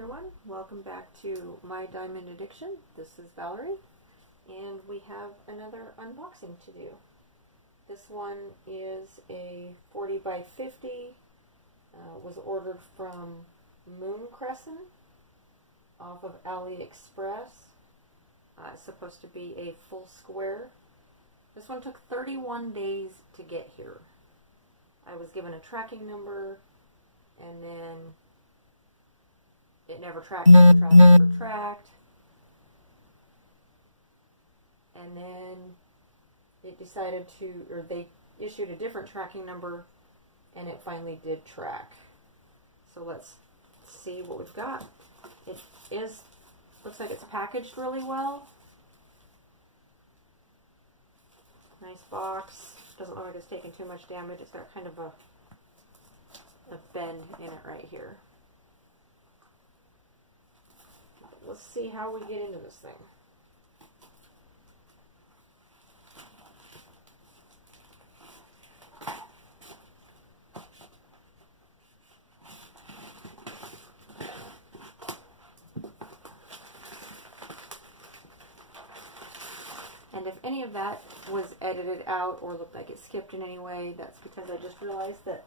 everyone, welcome back to My Diamond Addiction. This is Valerie, and we have another unboxing to do. This one is a 40 by 50, was ordered from Mooncresin off of AliExpress. It's supposed to be a full square. This one took 31 days to get here. I was given a tracking number, and then it never tracked, tracked. And then it decided to, or they issued a different tracking number, and it finally did track. So let's see what we've got. It looks like it's packaged really well. Nice box. Doesn't look like it's taking too much damage. It's got kind of a bend in it right here. Let's see how we get into this thing. And if any of that was edited out or looked like it skipped in any way, that's because I just realized that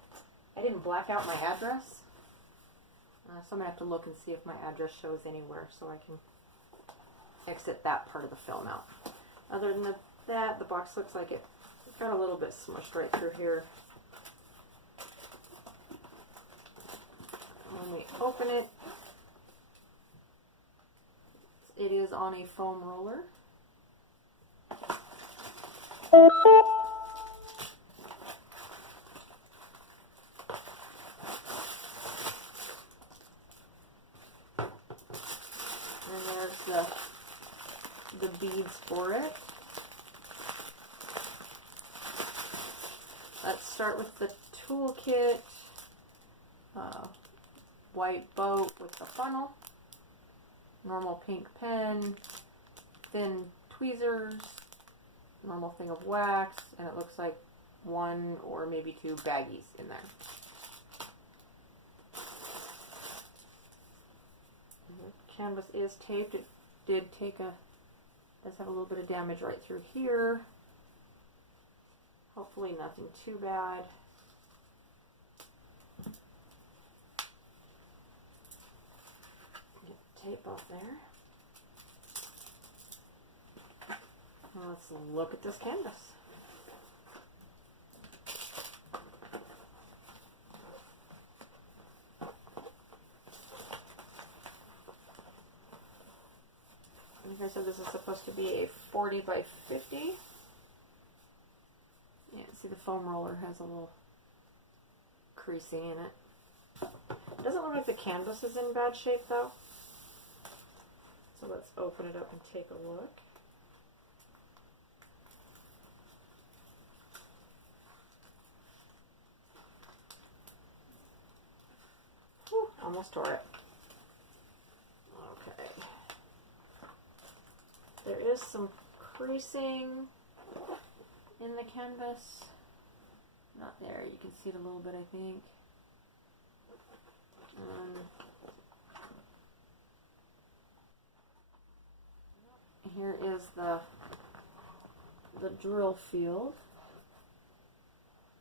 I didn't black out my address. So I'm going to have to look and see if my address shows anywhere so I can exit that part of the film out. Other than that, the box looks like it got a little bit smushed right through here. When we open it, it is on a foam roller. And there's the beads for it. Let's start with the toolkit. White boat with the funnel, normal pink pen, thin tweezers, normal thing of wax, and it looks like one or maybe two baggies in there. The canvas is taped. It does have a little bit of damage right through here. Hopefully nothing too bad. Get the tape off there. Now let's look at this canvas. Like I said, this is supposed to be a 40 by 50. Yeah, see the foam roller has a little creasing in it. It doesn't look like the canvas is in bad shape though. So let's open it up and take a look. Whew, almost tore it. Okay. There is some creasing in the canvas. Not there. You can see it a little bit, I think. Here is the drill field.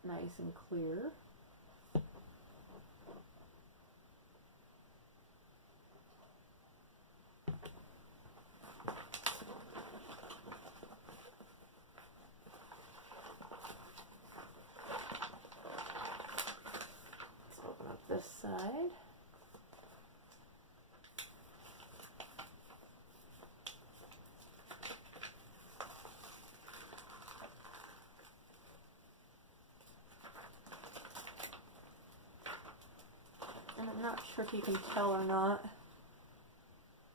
Nice and clear. This side. And I'm not sure if you can tell or not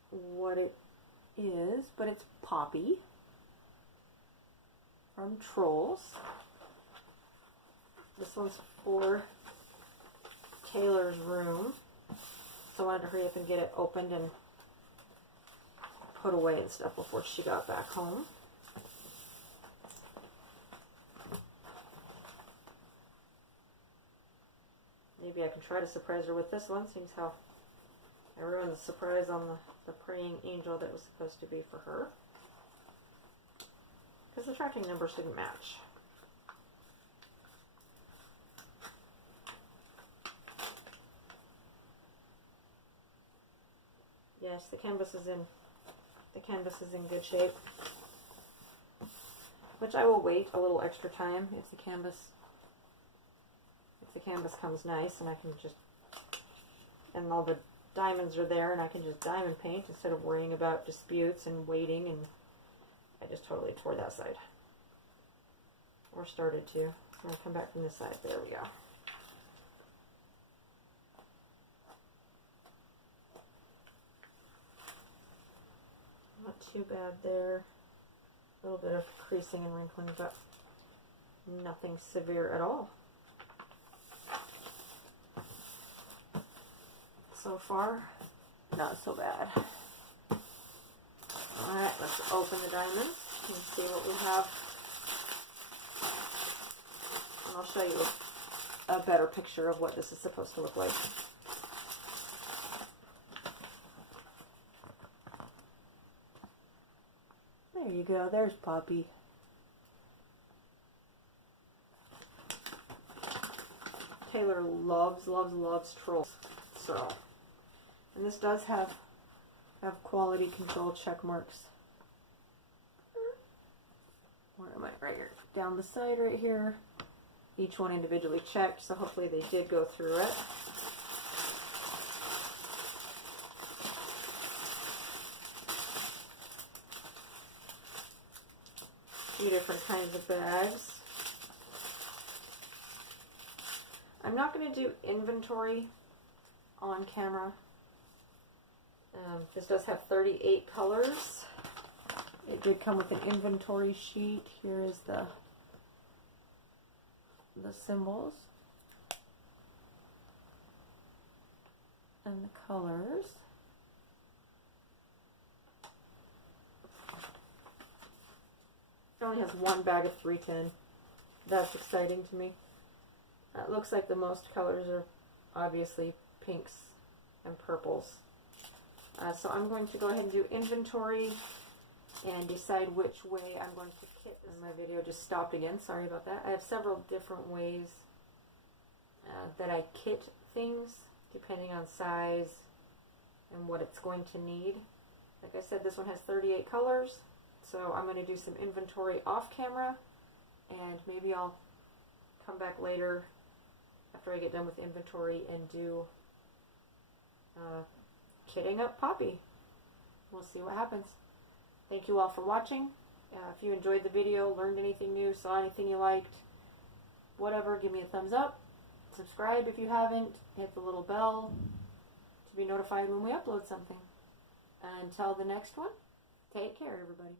what it is, but it's Poppy from Trolls. This one's for Taylor's room, so I wanted to hurry up and get it opened and put away and stuff before she got back home. Maybe I can try to surprise her with this one, seeing how I ruined the surprise on the praying angel that was supposed to be for her. Because the tracking numbers didn't match. Yes, the canvas is in good shape. Which I will wait a little extra time if the canvas comes nice, and I can just, and all the diamonds are there and I can just diamond paint instead of worrying about disputes and waiting. And I just totally tore that side, or started to. I'm going to come back from this side. There we go. Not too bad there. A little bit of creasing and wrinkling, but nothing severe at all. So far, not so bad. Alright, let's open the diamonds and see what we have. And I'll show you a better picture of what this is supposed to look like. There you go, there's Poppy. Taylor loves, loves, loves trolls. So, and this does have quality control check marks. Where am I? Right here. Down the side right here. Each one individually checked, so hopefully they did go through it. Two different kinds of bags. I'm not going to do inventory on camera. This does have 38 colors. It did come with an inventory sheet. Here is the symbols and the colors. It only has one bag of 310. That's exciting to me. It looks like the most colors are obviously pinks and purples. So I'm going to go ahead and do inventory and decide which way I'm going to kit this. My video just stopped again, sorry about that. I have several different ways that I kit things depending on size and what it's going to need. Like I said, this one has 38 colors, so I'm going to do some inventory off camera, and maybe I'll come back later after I get done with inventory and do kitting up Poppy. We'll see what happens. Thank you all for watching. If you enjoyed the video, learned anything new, saw anything you liked, whatever, give me a thumbs up. Subscribe if you haven't. Hit the little bell to be notified when we upload something. Until the next one, take care, everybody.